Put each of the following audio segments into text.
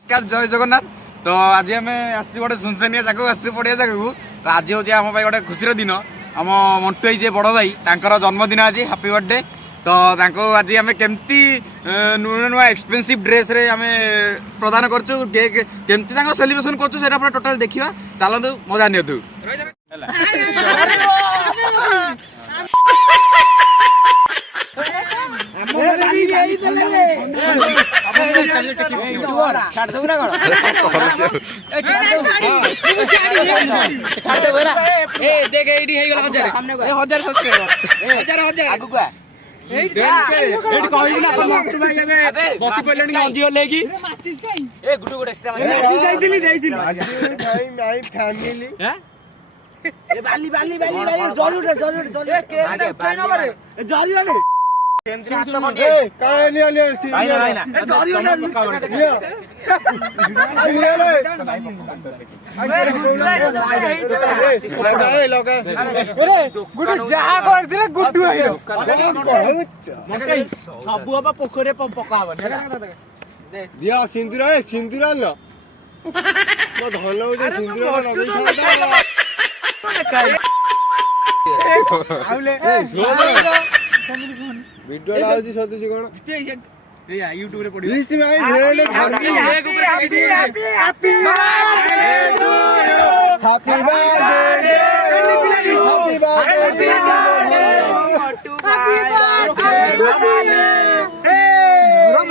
नमस्कार जय जगन्नाथ। तो आज आम आस गोटे सुनसानिया जगह आस पड़िया जगह तो आज हूँ आम गोटे खुशी दिन आम मंटू भाई जे बड़ भाई तांकर जन्मदिन आज हैप्पी बर्थडे। तो आज आम केमती नुआ नुआ एक्सपेंसिव ड्रेस रे आम प्रदान करछु केक केमती सेलिब्रेशन करछु सेटा पूरा टोटल देखिबा। चलंतु मजा नियतु। छाड़ दो ना देख एडी हे गेला 1000 सामने को 1000 सब्सक्राइबर 1000 आगु को एडी कहू ना भाई अबे बसी पडलनी गंजी लेकी माचिस काई ए गुडू गुड एक्स्ट्रा माचिस देइथिली भाई फैमिली हैं ए बाली बाली बाली जरूर जरूर ए के ट्रेन ओवर जरूर रे केमती हाथ में ए काहे लियो लियो भाई ना ए जरूर लियो गुडू जहा करथिले गुडू आइलो सबु अब पोखरे पकाबो दिया सिंदूर है सिंदूर न मो धन उजे सिंदूर लगै आउले वीडियो लाउजी सदुसी कोन ए YouTube रे पडियो लिस्ट में आई भेले happy happy happy birthday to you happy birthday happy birthday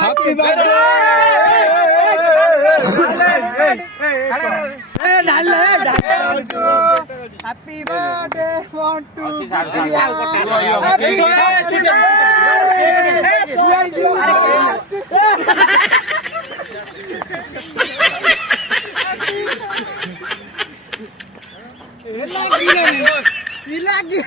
happy birthday happy birthday want to लगी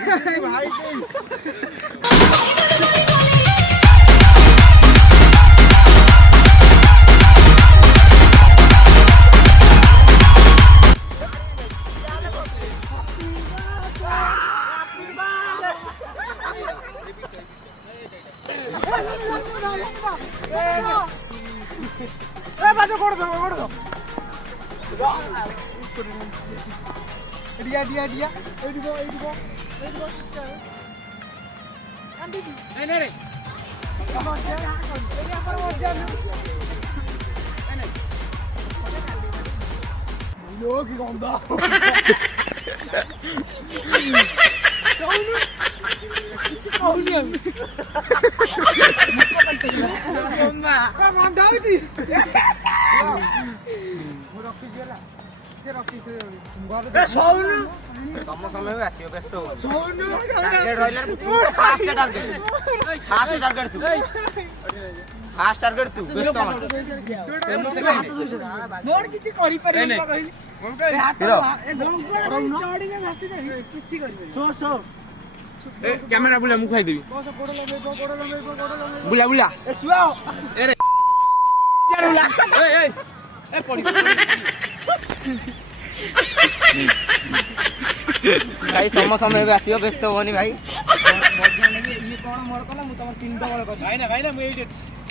भाई बाजू कोड़ दो दिया दिया दिया एडिगो नहीं रे लोग की गंदा तम समय में आसियो व्यस्त हो टारगेट रहिला फास्ट टारगेट तू व्यस्त मोर किछि करि पारे न कहली सो ए कैमरा बुला मु खाई देबी बुला ए सुआ ए रे बुला ए पड़ी भाई तम समय में आसियो व्यस्त होनी भाई ये कोन मोर कला मु तम तीन डबल कर भाई ना मु एई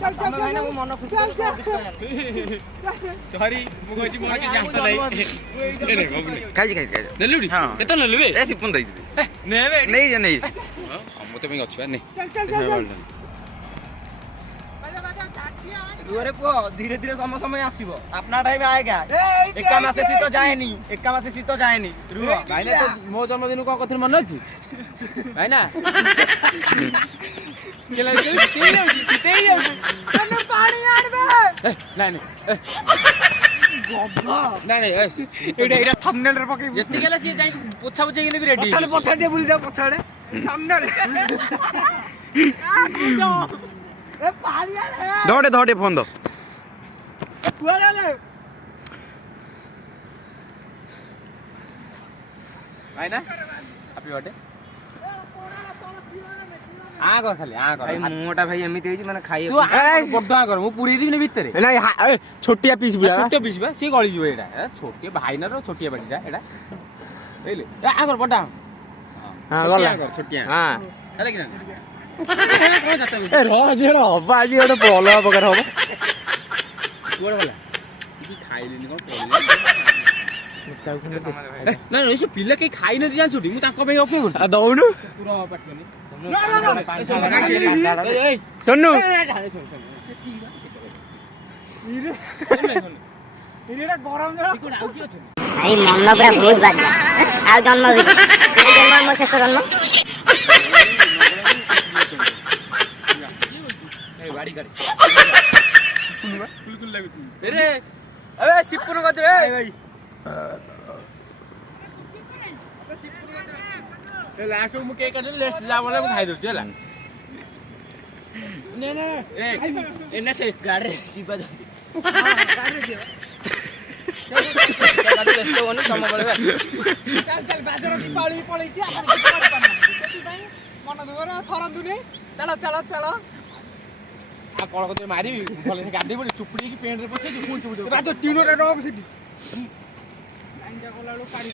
चल भाई ना मु मन खुशी सॉरी मु कह지 मोर के जानत नै ए रे बाबू खाई नेलुडी हां केत नेलबे ए सिपुन दई दे नेबे नहीं हम तो में अछि नै चल अरे को धीरे धीरे समय आसीबो अपना टाइम आएगा एका मासे सी तो जाएनी रुको भाई ना तो मो जन्मदिन को कथि मन अछि भाई ना केला तेई तने पानी आनबे नहीं एडा थंबनेल रे पके जति गेला सी जाई पोछा पोछे गेले भी रेडी पछाडे बुल जा पछाडे थंबनेल ए पानी आने धोटे फोन दो कुआले ले भाई ना हैप्पी बर्थडे आ कर खाली आ कर भाई मोटा भाई एमिति हेछि माने खाइ तू बड्डा कर मु पूरी दिने भीतर नहीं छोटिया पीस बुला छोटे पीस बा से गली जो एटा छोटे भाई ना रो छोटिया बाटीटा एटा एले ए आ कर बड्डा हां गला छोटिया हां हेले कि ना ए रो जे रो बाजी ओटे बोलो बगर हो कुआड़ वाला ନା ସେ ପିଲା କେହି ଖାଇନାହାନ୍ତି ଜାଣିଛୁ ମୁଁ ତାଙ୍କ ପାଇଁ ଅପେକ୍ଷା କରୁଛି ଦଉନୁ ଶୁଣୁ ଭାଇ ମନ ପୁରା ବହୁତ ବାଧିଲା ଆଉ ଜନ୍ମ ବି ଜନ୍ମ ମୋ ଶେଷ ଜନ୍ମ ଶିପୁର କତିରେ ଲାଷ୍ଟ ମୁଁ କେକ୍ କାଟିଲି ଲେଷ୍ଟ ଯା ବଲେ ମୁଁ ଖାଇ ଦଉଛି ହେଲା ଏନା ସେ ଗାଡ଼ିରେ ଯିବା ଯଦି ବ୍ୟସ୍ତ ହୁଅନି ତମ ବେଳେ ବାଜାର ଦୀପାବଳି ପଳେଇଛି ସେଥିପାଇଁ ମନ ଦୁଃଖରେ ଥରନ୍ତୁନି ଚାଲ ଚାଲ ଚାଲ ଆଉ କଣ କତିରେ ମାରିବି ଭଲ ସେ ଗାଧେଇ ପଡି ଚୁପୁଡିକି ପେଣ୍ଟରେ ପଶେଇକି ପୁଣି ଚୁପୁଡି ତିନୋଟା ରଖ ସେଠି